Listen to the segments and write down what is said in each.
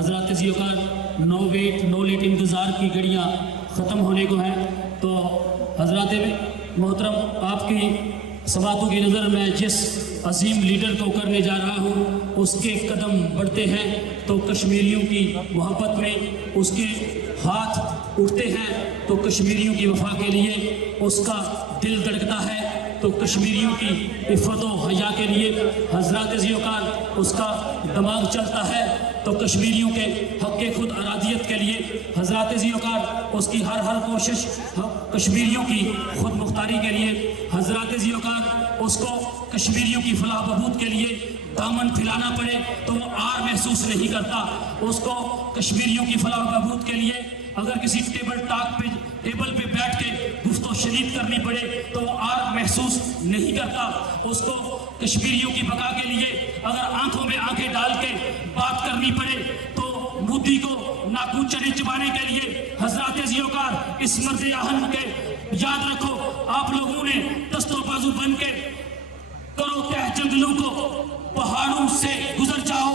حضرات ذیوکار نو ویٹ نو لیٹ انتظار کی گھڑیاں ختم ہونے کو ہیں، تو حضرات محترم آپ کی سماعتوں کی نظر میں جس عظیم لیڈر کو کرنے جا رہا ہوں اس کے قدم بڑھتے ہیں تو کشمیریوں کی محبت میں اس کے ہاتھ اٹھتے ہیں، تو کشمیریوں کی وفا کے لیے اس کا دل دھڑکتا ہے، تو کشمیریوں کی عفت و حیا کے لیے حضرات ذیوکار اس کا دماغ چلتا ہے، تو کشمیریوں کے حق خود ارادیت کے لیے حضرات ذیوکار اس کی ہر کوشش، کشمیریوں کی خود مختاری کے لیے حضرات ذیوکار اس کو کشمیریوں کی فلاح بہبود کے لیے دامن پھیلانا پڑے تو وہ آر محسوس نہیں کرتا، اس کو کشمیریوں کی فلاح بہبود کے لیے اگر کسی ٹیبل پہ بیٹھ کے گفت و شنید کرنی پڑے تو وہ آر محسوس نہیں کرتا، اس کو کشمیریوں کی بقا کے لیے اگر آنکھوں میں آنکھیں ڈال کے بات کرنی پڑے تو مودی کو ناکو چنے چبانے کے لیے حضرات ذیوکار اس مرد اہم کے یاد رکھو، آپ لوگوں نے دست و بازو بن کے کرو تہ جنگلوں کو، پہاڑوں سے گزر جاؤ،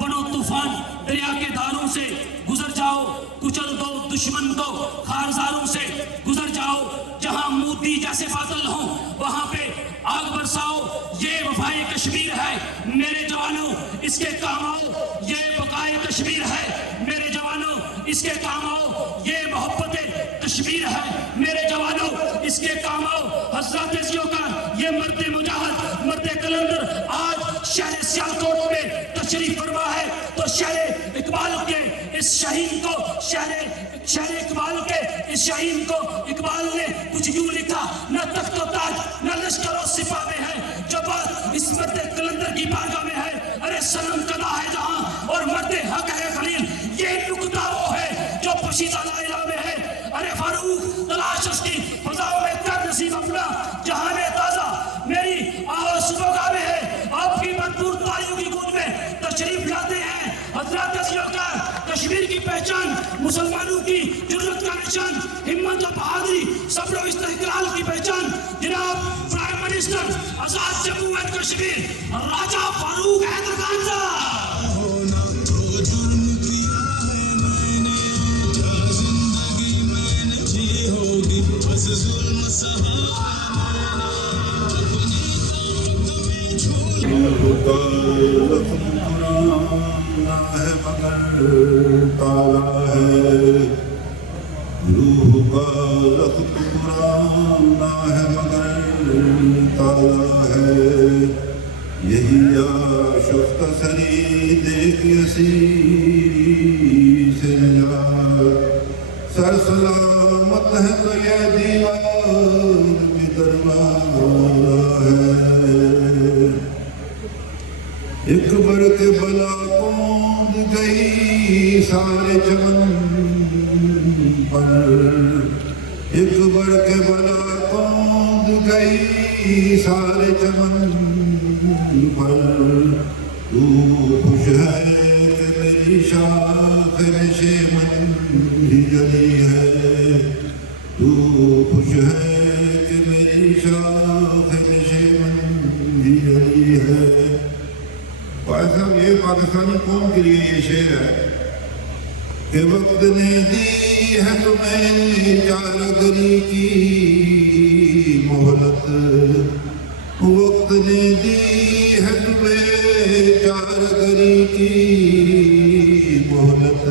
بڑو طوفان دریا کے دھاروں سے گزر جاؤ، کچل دو دشمن کو خارزاروں سے گزر جاؤ، جہاں مودی جیسے بادل ہوں وہاں پہ آگ برساؤ، یہ وفائے کشمیر ہے میرے جوانوں اس کے کام آؤ، یہ بقائے کشمیر ہے میرے جوانوں اس کے کام آؤ، یہ محبت کشمیر ہے میرے جوانوں اس کے کام آؤ، حضرات ذیوکار یہ مرد مجاہد مرد قلندر آج شہر سیالکوٹ میں تشریف فرما ہے، تو شہر اقبال کے اس شہین کو شہر اقبال کے اس شہین کو اقبال نے کچھ یوں لکھا، نہ تخت و تاج نہ لشکر و سپاہ میں ہے جو بات اس مرد قلندر کی بارگاہ میں ہے، ارے صنم کدا ہے جہاں اور مرد حق ہے خلیل، یہ نکتہ وہ ہے جو پوشیدہ لا الہ میں ہے، ارے فاروق تلاش اس کی فضاؤں میں کر نصیب اپنا جہان تازہ، میری آواز صبح میں ہے آپ کی مدبور تاریوں کی گود میں تشریف لاتے ہیں حضرات ذیوکار، کشمیر کی پہچان مسلمانوں کی جرت کا نشان، ہمت و بہادری صبر و استحقلال کی پہچان، جناب prime minister Azad Jammu and Kashmir Raja Farooq Haider Khan صاحب۔ روح کا رخت پرانا ہے مگر تازہ ہے، یہی آشفت سری دیکھ اسیری سے نجات، سر سلامت ہے تو یہ دیوار بھی دربار ہے، ایک برق بلا کوند گئی سارے چمن پر، ایک برق بلا کوند گئی سارے چمن پر، تو خوش ہے کہ میری شاخ نشے من ہی جلی ہے، تو خوش ہے کہ میری شاخ نشے من ہی جلی ہے۔ صاحب یہ پاکستانی قوم کے لیے یہ شعر ہے کہ وقت نے دی ہے تمہیں چارگری کی مہلت، وقت نے دی ہے تمہیں چارگری کی مہلت،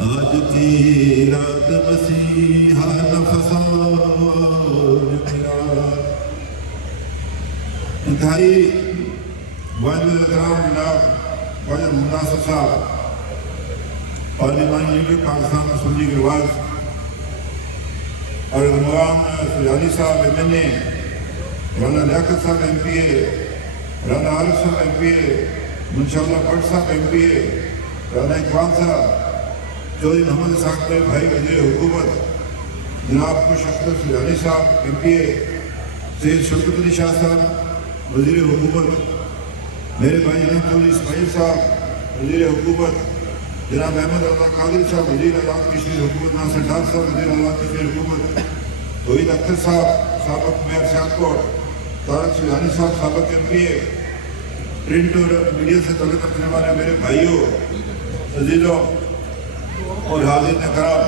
آج کی رات مسیحا نفسان میرا۔ انتہائی واجب احترام جناب واجد مناسب صاحب، پارلیمانی لیڈر پاکستان اسمبلی کے رواز، اور مولانا سجادی صاحب ایم این اے، مولانا لیاقت صاحب ایم پی اے، مولانا عارف صاحب M P A, Mansha Ullah Butt صاحب ایم پی اے، مولانا اقبال صاحب، چودھری محمد اسحاق کے بھائی وزیر حکومت جناب خوش اختر سجادی صاحب ایم پی اے، سید شوکت علی شاہ صاحب وزیر حکومت، میرے بھائی جناب چودھری اسماعیل صاحب وزیر حکومت، جناب احمد اللہ قادری صاحب وزیر اعلیٰ کشمیر حکومت، ناصر ڈار صاحب وزیر اعلیٰ کشمیر حکومت، توحید اختر صاحب سابق میئر سیالکوٹ، طارق سیلانی صاحب سابق ایم پی اے، پرنٹ اور میڈیا سے تعلق رکھنے والے میرے بھائیوں، عزیزوں اور حاضرین کرام،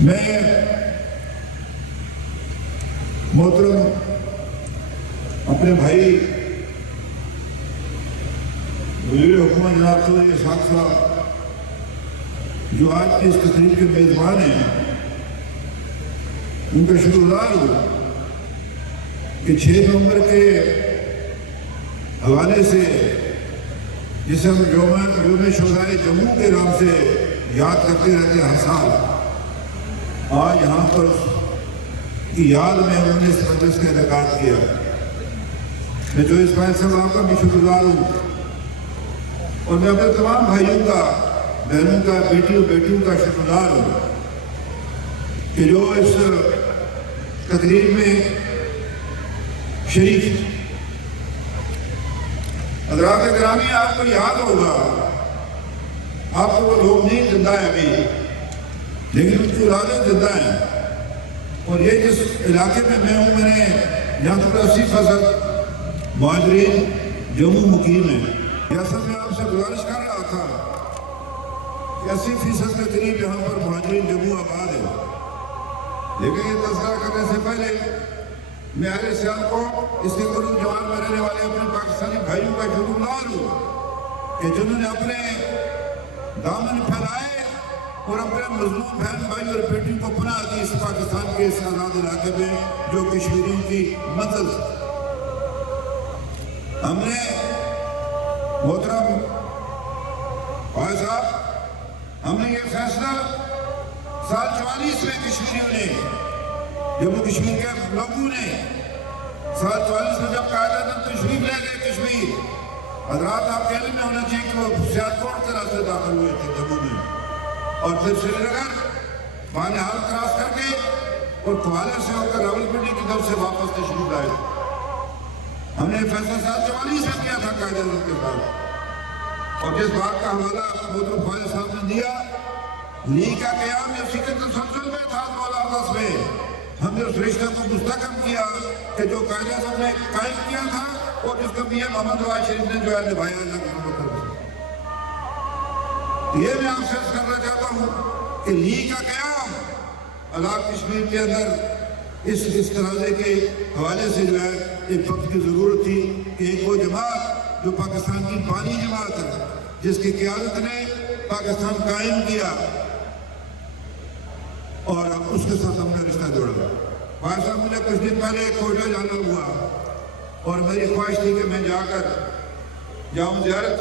میں محترم اپنے بھائی وزیر حکومت جناب چودھری اسحاق صاحب جو آج کی اس تقریب کے میزبان ہیں، ان کا شکر گزار ہوں کہ 6 نومبر کے حوالے سے جسے ہم یوم شہدائے جموں کے نام سے یاد کرتے رہتے ہیں ہر سال، آج یہاں پر کی یاد میں انہوں نے اس مجلس کا انعقاد کیا۔ میں جو اسماعیل صاحب کا بھی شکر گزار ہوں، اور میں اپنے تمام بھائیوں کا، بہنوں کا، بیٹیوں کا شکر گزار ہوں کہ جو اس تقریب میں شریک ہیں۔ حضرات گرامی، آپ کو یاد ہوگا، آپ کو وہ لوگ نہیں زندہ ہیں ابھی، لیکن ان کی اولادیں زندہ ہیں، اور یہ جس علاقے میں میں ہوں، میں نے یہاں تک 80% مہاجرین جموں مقیم ہیں۔ ریاست میں آپ سے گزارش کر رہا تھا کہ 80% کے قریب یہاں پر مہاجرین جموں آباد ہے، لیکن یہ تذکرہ کرنے سے پہلے میں اہل سیال کو اس کے قریب جوان میں رہنے والے اپنے پاکستانی بھائیوں کا شکر گزار ہوں کہ جنہوں نے اپنے دامن پھیلائے اور اپنے مظلوم بہن بھائی اور بیٹیوں کو پناہ دی اس پاکستان کے اس آزاد علاقے میں جو کشمیریوں کی منزل ہے۔ ہم نے محترم بھائی صاحب، ہم نے یہ فیصلہ سال 44 میں کشمیریوں نے، جموں کشمیر کے لوگوں نے سال 44 میں جب قائد اعظم تشریف لے گئے کشمیر، حضرات آپ کے علم میں ہونا چاہیے کہ وہ سیالکوٹ کے راستے داخل ہوئے تھے جموں میں، اور پھر سری نگر بانہال کراس کر کے اور کوالے سے ہو کر راولپنڈی کی طرف سے واپس تشریف لائے۔ ہم نے فیصلہ سال 44 میں کیا تھا قائد اعظم کے ساتھ، اور جس بات کا حوالہ محترم خواجہ صاحب نے دیا، لیگ کا قیام یہ اسی کے تسلسل میں تھا 2010 میں۔ ہم نے اس رشتہ کو مستحکم کیا کہ جو قائد اعظم نے قائم کیا تھا اور جس کو میاں محمد نواز شریف نے جو ہے نبھایا یہ میں آپ سے کرنا چاہتا ہوں کہ لیگ کا قیام آزاد کشمیر کے اندر اس تنازع کے حوالے سے جو ہے ایک وقت کی ضرورت تھی کہ ایک وہ جماعت جو پاکستان کی بانی جماعت ہے، جس کی قیادت نے پاکستان قائم کیا، اور اس کے ساتھ ہم نے رشتہ جوڑا۔ بھائی صاحب، مجھے کچھ دن پہلے کوئٹہ جانا ہوا اور میری خواہش تھی کہ میں جا کر جاؤں زیارت،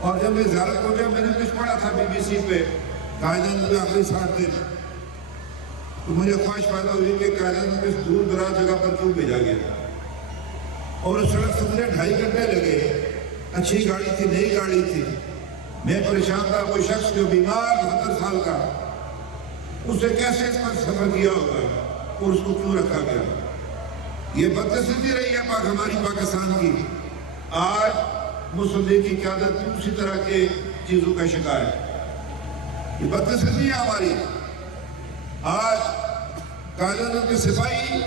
اور جب میں زیارت پہنچا میں نے کچھ پڑھا تھا BBC پہ قائد اعظم کے آخری 60 دن، تو مجھے خواہش پیدا ہوئی کہ قائد اعظم کو اس دور دراز جگہ پر کیوں بھیجا گیا، اور اس سڑک سے مجھے 2.5 گھنٹے لگے۔ اچھی گاڑی تھی، نئی گاڑی تھی، میں پریشان تھا۔ وہ شخص جو بیمار 72 سال کا، اسے کیسے اس پر سفر کیا ہوگا اور اس کو کیوں رکھا گیا؟ یہ بدقسمتی رہی ہے ہماری پاکستان کی۔ آج مسلم لیگ کی قیادت اسی طرح کے چیزوں کا شکار ہے۔ یہ بدقسمتی ہے ہماری۔ آج قائد اعظم کے سپاہی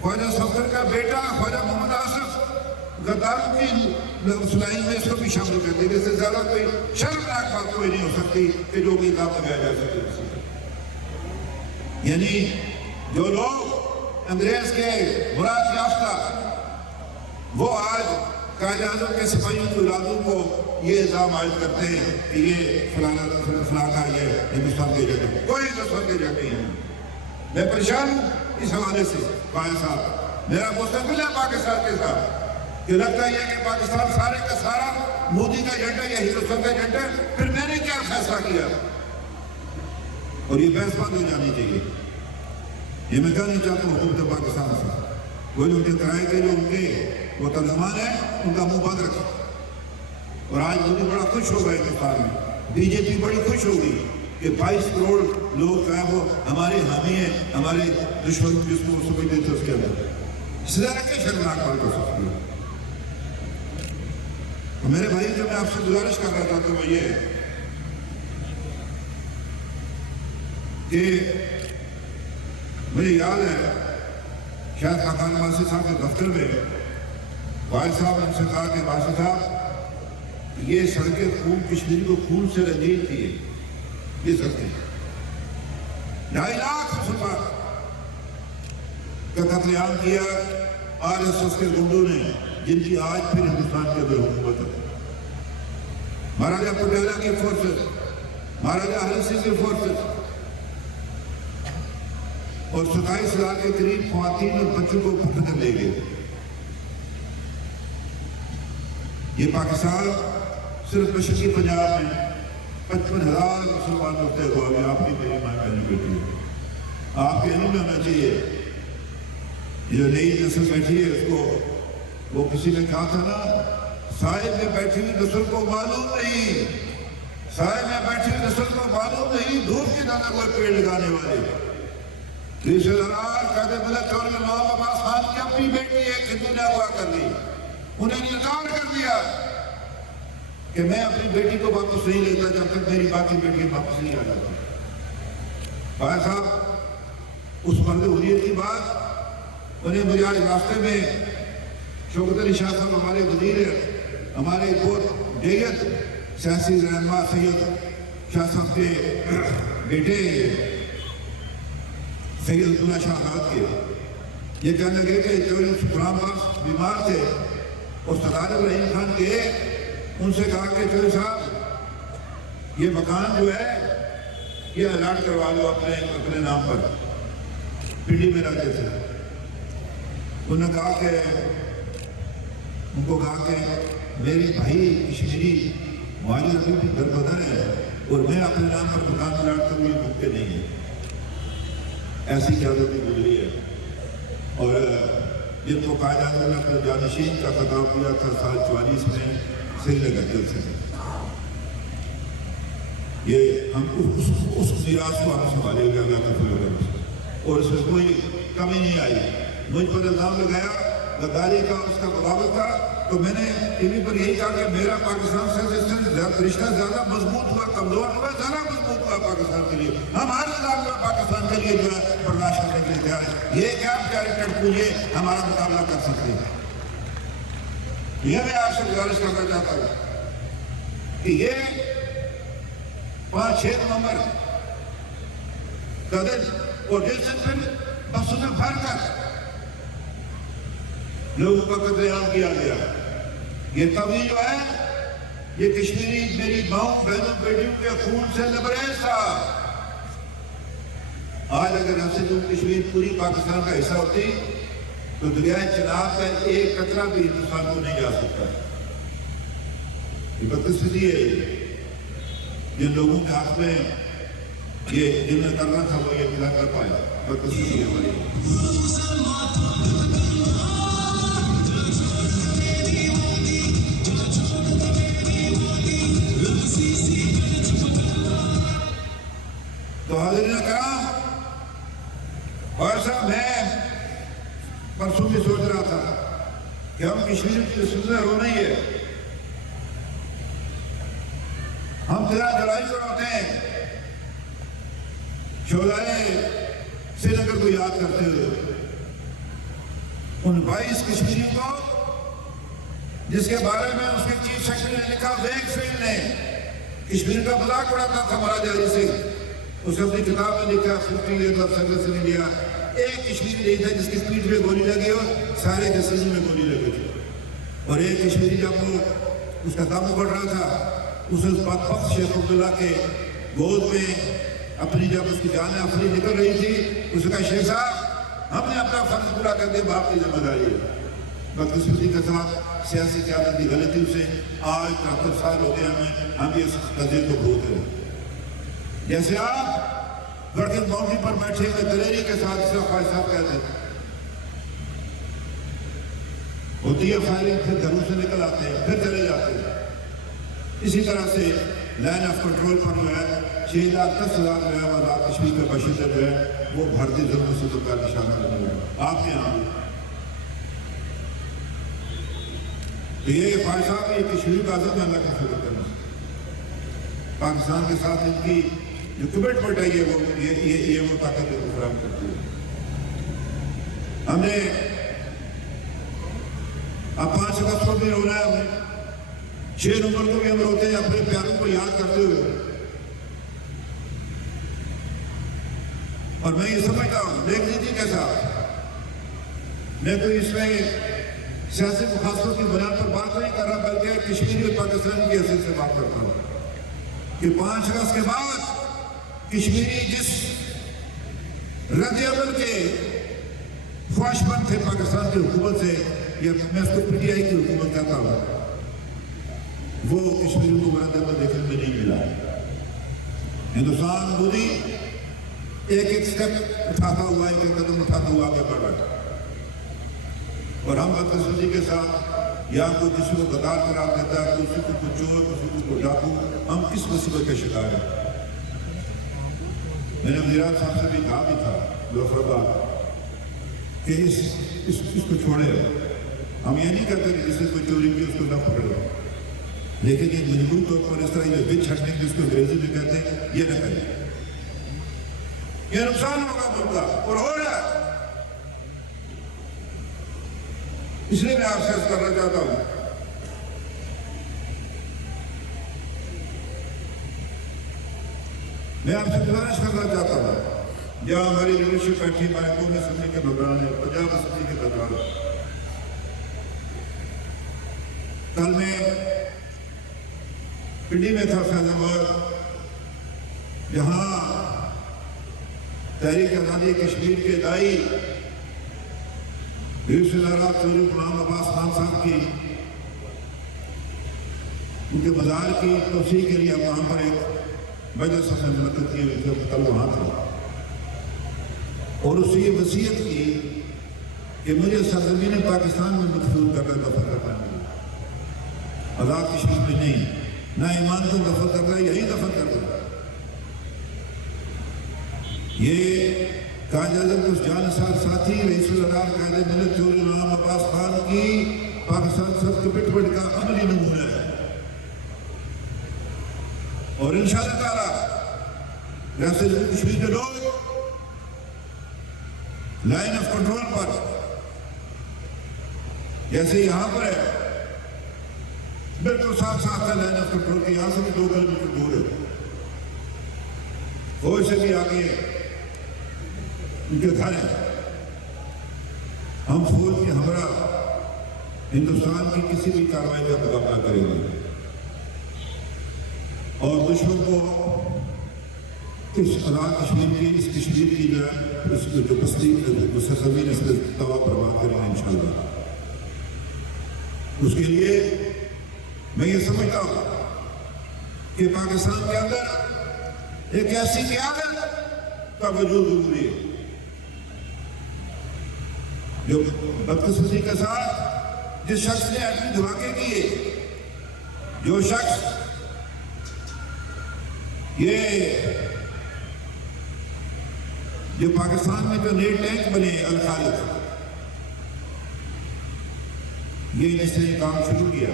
خواجہ صفدر کا بیٹا خواجہ محمد آصف غداروں کی لائن میں اس کو بھی شامل کر دیں۔ اس سے زیادہ کوئی شرمناک بات کوئی نہیں ہو سکتی کہ جو کہ الزام لگایا جا سکے۔ یعنی جو لوگ انگریز کے مراد یافتہ، وہ آج قائد اعظم کے سپاہیوں کی اولادوں کو یہ الزام عائد کرتے ہیں کہ یہ فلاں کا یہ ہندوستان کے جگہ، کوئی ہندوستان کے جگہ نہیں ہے۔ میں پریشان ہوں اس حوالے سے۔ بھائی صاحب، میرا مستقبل ہے پاکستان کے ساتھ، کہ لگتا ہے کہ پاکستان سارے کا سارا مودی کا ایجنڈا یا ہندوستان کا ایجنڈا، پھر میں نے کیا فیصلہ کیا؟ اور یہ بحث بند ہو جانی چاہیے۔ یہ میں کہنا چاہتا ہوں حکومت پاکستان سے، وہ جو ان کے کرائے کے جو ان کے وہ ترجمان ہیں، ان کا منہ بند رکھیں۔ اور آج مودی بڑا خوش ہو گئے ہندوستان میں، BJP بڑی خوش ہوگی کہ 22 کروڑ لوگ جو ہیں وہ ہمارے حامی ہیں، ہمارے دشمن جس کو سمجھتے تھے اس کے اندر۔ اس طرح کے شرمناک بات ہو سکتی ہے۔ تو میرے بھائی، جو میں آپ سے گزارش کر رہا تھا تو وہ یہ ہے کہ مجھے یاد ہے شاید خاقان نواسی صاحب کے دفتر میں فائز صاحب نے ان سے کہا کہ واسف صاحب یہ سڑکیں خون کشمیر کو خون سے رنگین تھی، یہ سڑکیں 2.5 لاکھ مسلمان کا قتل عام کیا RSS کے گنڈوں نے، جن کی آج پھر ہندوستان کے اندر حکومت ہے۔ مہاراجہ پٹیلا کی فورسز، مہاراجہ ہری سنگھ کی فورسز اور 27,000 کے قریب خواتین اور بچوں کو پکڑ کر لے گئے۔ یہ پاکستان صرف مشرقی پنجاب میں 55,000 مسلمان ہوتے ہوئے آپ کی میری ماں بہنیں بیٹی ہے۔ آپ کے علم میں ہونا چاہیے، جو نئی نسل بیٹھی ہے اس کو، وہ کسی نے کہا تھا نا، سائے میں بیٹھی ہوئی نسل کو معلوم نہیں، سائے میں بیٹھی ہوئی نسل کو معلوم نہیں دھوپ کی طرح کوئی پیڑ لگانے والے۔ ریشہ دار قائد ملک چودھری نواب عباس خان کی اپنی بیٹی ہے، کتنی نے اغوا کر لی، انہیں انکار کر دیا کہ میں اپنی بیٹی کو واپس نہیں لیتا جب تک میری باقی بیٹی واپس نہیں آ جاتا۔ بھائی صاحب اس مرد حریت کی بات انہیں مجھے آج راستے میں شوکت علی شاہ صاحب ہمارے وزیر ہیں، ہمارے بہت دیت سیاسی رہنما سید شاہ صاحب کے بیٹے سید عبداللہ شاہ آزاد کے، یہ کہنے لگے کہ جو غلام عباس بیمار تھے اور سردار ابراہیم خان کے، ان سے کہا کہ چودھری صاحب یہ مکان جو ہے یہ الاٹ کروا لو اپنے نام پر، پنڈی میں رہتے تھے۔ انہوں نے کہا کہ ان کو کہا کہ میری بھائی کشمیری والد ابھی بھی دربدر ہے اور میں اپنے نام پر مکان الاٹ کروں، یہ ممکن نہیں ہے۔ ایسی قیادت بھی گزری ہے، اور جن کو قائد اعظم نے اپنے جانشین کا خطاب کیا تھا سال 44 میں سری نگر سے، یہ ہم اس میراث کو ہم سنبھالے گا اللہ کا فضل ہے، اور اس میں کوئی کمی نہیں آئی۔ مجھ پر الزام لگایا غداری کا، اس کا بغاوت کا، تو میں نے ٹی وی پر یہی کہا کہ میرا پاکستان سے رشتہ زیادہ مضبوط ہوا، کمزور ہوا، زیادہ مضبوط ہوا پاکستان کے لیے۔ ہم ہر نظام کا پاکستان کے لیے جو ہے برداشت کرنے کے لیے تیار ہے۔ یہ کیا کیریکٹر پوجے ہمارا مقابلہ کر سکتے ہیں؟ یہ میں آپ سے گزارش کرنا چاہتا ہوں کہ یہ 5-6 نومبر کا دن اور جس سے پھر بسوں میں بھر کر لوگوں کا قتل عام کیا گیا، یہ طبی جو ہے یہ کشمیری میری ماؤں بہنوں بیٹیوں کے خون سے لبریز تھا۔ آج اگر ہم سے جو کشمیر پوری پاکستان کا حصہ ہوتی تو دریائے چناب کا ایک قطرہ بھی ہندوستان کو نہیں جا سکتا۔ یہ بدقسمتی ہے، جن لوگوں کے ہاتھ میں یہ جن نے کرنا تھا وہ یہ ملا کر پایا، بدقسمتی ہے ہماری۔ تو حاضرین کرام، اور صاحب میں پرسوں بھی سوچ رہا تھا کہ ہم کشمیر کی سلسلہ رو نہیں ہے، ہم 13 جولائی کو روتے ہیں شہدائے سری نگر کو یاد کرتے ہوئے، ان 22 کشمیریوں کو جس کے بارے میں اس کے چیف سیکرٹری نے لکھا، ویک فیلڈ نے کشمیر کا مذاق اڑاتا تھا مہاراجہ ہری سنگھ، اس نے اپنی کتاب میں لکھا 50 years of service in India، ایک کشمیری نہیں تھا جس کی پیٹھ میں گولی لگی اور سارے کے سر میں گولی لگی تھی، اور ایک کشمیری جب وہ اس کا دم بڑھ رہا تھا، اسے اس بدبخت شیخ عبداللہ کے گود میں اپنی جب اس کی جان افری نکل رہی تھی، اس نے کہا شیخ صاحب ہم نے اپنا فرض پورا کر دیا، باپ کی ذمہ داری ہے۔ بدقسمتی کے ساتھ سیاسی قیادت کی غلطیوں سے آج 73 سال ہو گئے ہم یہ قضیے کو بھولتے ہیں۔ جیسے آپ ورکنگ باؤنڈری پر بیٹھے ہوئے دلیری کے ساتھ اسے خواہش صاحب کہتے ہیں، ہوتی ہے فائرنگ، پھر گھروں سے نکل آتے ہیں، پھر چلے جاتے ہیں۔ اسی طرح سے لائن آف کنٹرول پر جو ہے 6,10,000 جو ہے آزاد کشمیر کے باشندے جو ہے وہ بھارتی ظلم سے کا نشانہ کرنے لگا آپ کے یہاں۔ تو یہ فائز صاحب یہ کشمیر کا عزم ہے اللہ کا فکر کرنا، پاکستان کے ساتھ ان کی جو کمٹمنٹ ہے یہ وہ طاقت کو فراہم کرتی ہے۔ ہم نے اب 5 اگست کو بھی رونا ہے ہمیں, 6 نومبر کو بھی ہم روتے ہیں اپنے پیاروں کو یاد کرتے ہوئے. اور میں یہ سمجھتا ہوں, دیکھ لیجیے کیسا, میں تو اس میں سیاسی مخالفتوں کی بنیاد پر بات نہیں کر رہا, بلکہ کشمیری اور پاکستان کی حیثیت سے بات کرتا ہوں کہ 5 اگست کے بعد کشمیری جس رد عمل کے خواہشمند تھے پاکستان کی حکومت سے, یا میں اس کو پی ٹی آئی کی حکومت کہتا ہوں, وہ کشمیری کو رد عمل دیکھنے میں نہیں ملا. ہندوستان مودی ایک ایک سٹیپ اٹھاتا ہوا, ایک ایک قدم اٹھاتا ہوا آگے بڑھ رہا ہے. اور ہم بدقسمتی کے ساتھ یا کوئی کسی کو غدار قرار دیتا ہے, کسی کو کوئی چور, کسی کو ڈاکو, ہم کس مصیبت کے شکار ہیں. میں نے وزیر اعظم صاحب سے بھی کہا بھی تھا مظفرآباد کہ اس کو چھوڑے. ہم یہ نہیں کہتے کہ جس نے کوئی چوری کی اس کو نہ پکڑے, لیکن یہ مجبوری طور پر اس طرح یہ بچ چھٹنے جس کو انگریزی میں کہتے ہیں, یہ نہ کریں. یہ نقصان ہوگا ملک کا, اور ہو رہا ہے. اس لیے میں آپ سے عرض کرنا چاہتا ہوں میں آپ سے گزارش کرنا چاہتا ہوں, جہاں ہماری لیڈرشپ بیٹھی, ہمارے قومی اسمبلی کے ممبران ہیں, پنجاب اسمبلی کے ممبران ہیں, کل میں پنڈی میں تھا فیض آباد, جہاں تحریک آزادی کشمیر کے دائی چوری غلام عباس خان صاحب کی ان کے مزار کی توسیع کے لیے وہاں پر ایک مجلس سے منعقد کی ہوئی تھی, کل وہاں تھا, اور اس سے یہ وصیت کی کہ مجھے سرزمین پاکستان میں مدفون کرنا, دفن کرنا نہیں, آزاد کشمیر میں نہیں, نہ ایمان کو دفن کرنا, یہی دفن کرنا. یہ قائد اعظم کے اس جانثار ساتھی رئیس الادار قائد ملت چوری غلام عباس خان کی پاکستان سب کمٹمنٹ کا عملی نمونہ ہے. اور انشاءاللہ تعالیٰ ریاست کشمیر کے لوگ لائن آف کنٹرول پر جیسے یہاں پر ہے بالکل ساتھ ساتھ ہے لائن آف کنٹرول کے, یہاں سے بھی 2 کلومیٹر دور ہے, فوج سے بھی آگے ان کے گھر ہیں. ہم فوج کے ہمراہ ہندوستان کی کسی بھی کارروائی کا مقابلہ کریں گے, اور دشمن کو اس آزاد کشمیر کی, اس کشمیر کی جو بستی سرزمین اس میں تباہ برباد کریں گے انشاءاللہ. اس کے لیے میں یہ سمجھتا ہوں کہ پاکستان کے اندر ایک ایسی قیادت کا وجود ضروری ہے جو بدقسمتی کے ساتھ جس شخص نے ایٹمی دھماکے کیے, جو شخص جو پاکستان میں جو نئے ٹینک بنے الخالق, جس نے یہ کام شروع کیا,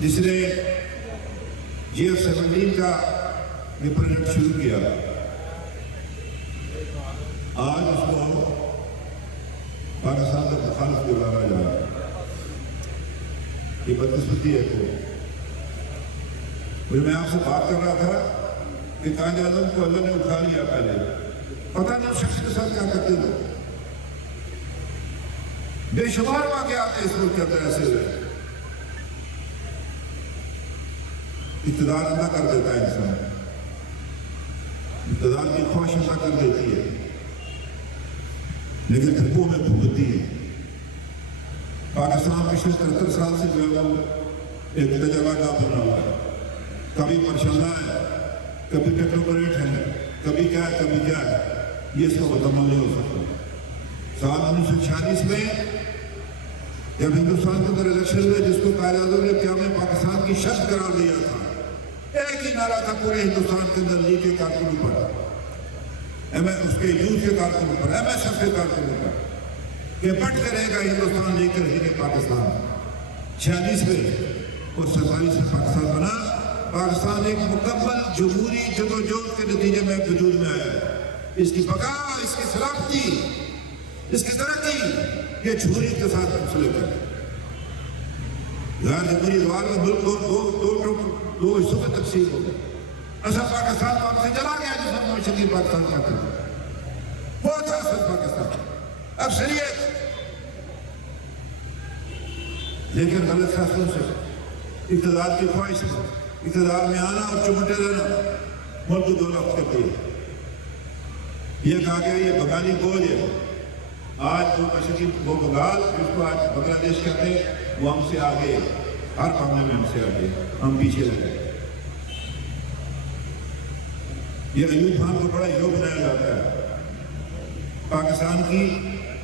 جس نے GF-17 کا یہ پروجیکٹ شروع کیا, آج اس کو پاکستان کا مخالف گزارا جا رہا ہے. یہ بدقسمتی ہے. میں آپ سے بات کر رہا تھا کہ قائد اعظم کو اللہ نے اٹھا لیا, پہلے پتہ نہیں اس شخص کے ساتھ کیا کرتے تھے. بے شمار واقعات ہیں اس ملک کے اندر ایسے ہوئے. اقتدار اندھا کر دیتا ہے انسان, اقتدار کی خواہش اندھا کر دیتی ہے, لیکن دھبوں میں بھگتتی ہے. پاکستان پچھلے 73 سال سے جو ہے وہ ایک تجربہ کا بنا ہوا ہے. کبھی ماشاءاللہ ہے, کبھی ٹیکنوکریٹ ہے, کبھی کیا ہے, کبھی کیا ہے, یہ اس کا مکمل نہیں ہو سکتا. سال 1946 میں جب ہندوستان کے اندر الیکشن ہوئے, جس کو قائد اعظم نے قیام پاکستان کی شرط قرار دیا تھا, ایک ہی نعرہ تھا پورے ہندوستان کے اندر لیگ کے کارکنوں پر, اس کے یوتھ کے کارکنوں پر, MSF کے کارکنوں پر, کہ بٹ کرے گا ہندوستان لے کر رہے پاکستان. 46 میں اور 47 میں پاکستان بنا. پاکستان ایک مکمل جمہوری جدوجہد کے نتیجے میں وجود میں آیا ہے. اس کی بقا, اس کی سلامتی, اس کی ترقی یہ جمہوری اقتصاد مسئلے کا ہے. غیر جمہوری ادوار میں ملک دو حصوں میں تقسیم ہو گیا. اصل پاکستان وہاں سے چلا گیا جس ہم شکیل پاکستان کہتے ہیں. بہت اصل پاکستان اکثریت، لیکن غلط فیصلوں سے، اقتدار کی خواہش سے، اقتدار میں آنا اور چمٹے رہنا ملک کو 2 لفظ کرتی ہے. یہ کہا گیا یہ بنگالی بوجھ ہے. آج وہ مشرقی وہ بنگال جس کو آج بنگلہ دیش کہتے ہیں وہ ہم سے آگے، ہر معاملے میں ہم سے آگے، ہم پیچھے رہ گئے. یہ ایوب خان کو بڑا ہیرو بنایا جاتا ہے. پاکستان کی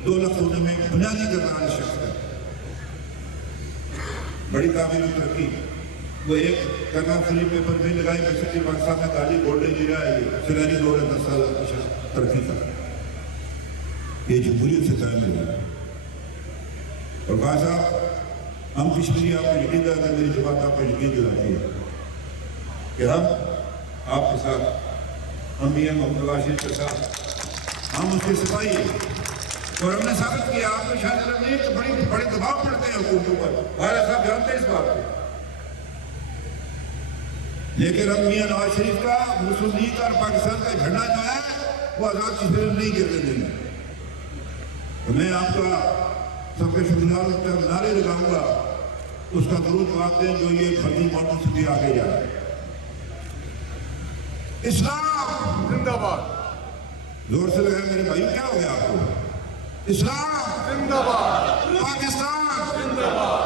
2 لفظ ہونے میں بنیادی کردار اس شخص کا. بڑی قابل ترقی. وہ ایک کرنا فری پیپر میں لگائی مشرقی پاکستان میں تعلیم گولڈن ایرا ہے. یہ سرحدی دور ہے 10 سال ترقی کا. یہ جمہوریت سے قائم ہوا. اور بھائی صاحب ہم کشمیری آپ کو یقین دلاتے ہیں، میری جماعت آپ کو یقین دلاتی ہے کہ ہم آپ کے ساتھ، ہم بھی ہیں محمد نواز شریف کے ساتھ، ہم اس کے سپاہی ہیں. اور ہم نے ثابت کیا آپ کو شاید علم نہیں کہ بڑے دباؤ پڑتے ہیں حکومتوں پر. بھائی صاحب جانتے ہیں اس بات کو. لیکن ہم میاں نواز شریف کا، مسلم لیگ کا اور پاکستان کا جھنڈا جو ہے وہ آزاد کشمیر میں نہیں گرنے دیں گے. تو میں آپ کا سب کے شکر گزار نعرے لگاؤں گا، اس کا درود جواب دیں جو یہ فردی موضوع سے بھی آگے جائے. اسلام زندہ باد. زور سے لگائیں میرے بھائی. کیا ہو گیا آپ کو؟ اسلام زندہ باد. پاکستان زندہ باد.